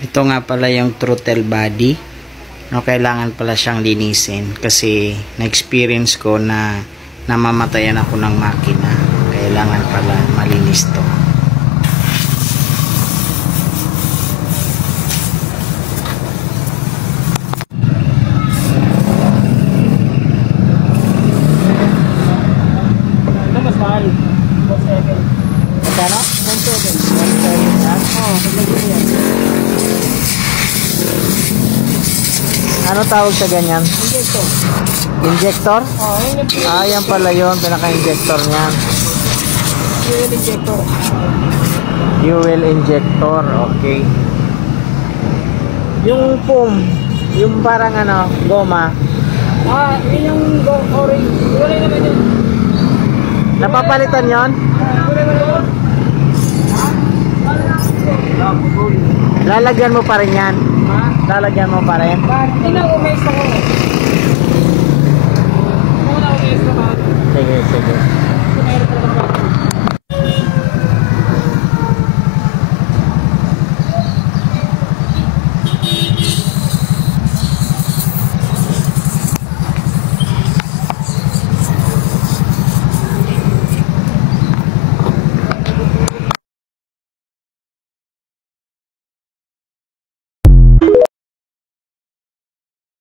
Ito nga pala yung throttle body. No, kailangan pala siyang linisin kasi na-experience ko na namamatayan ako ng makina. Kailangan pala malinis to. Ito mas mahal. 1.7. Magkano? 1.7. 1.7 yan. Oo, paglagay mo yan. Ano tawag sa ganyan? Injector. Injector? Oo, yun yung Ah, yan pala yun. Pinaka-injector niyan. fuel injector. Fuel injector. Okay. Yung foam, yung parang ano, goma, Yun yung orange. Wala naman yun. napapalitan yon? Wala naman yun. Lalagyan mo pa rin yan. Ha? Lalagyan mo pa rin. Tingnan ko, may isa ko. Muna ko, may isa ko. Sige, sige.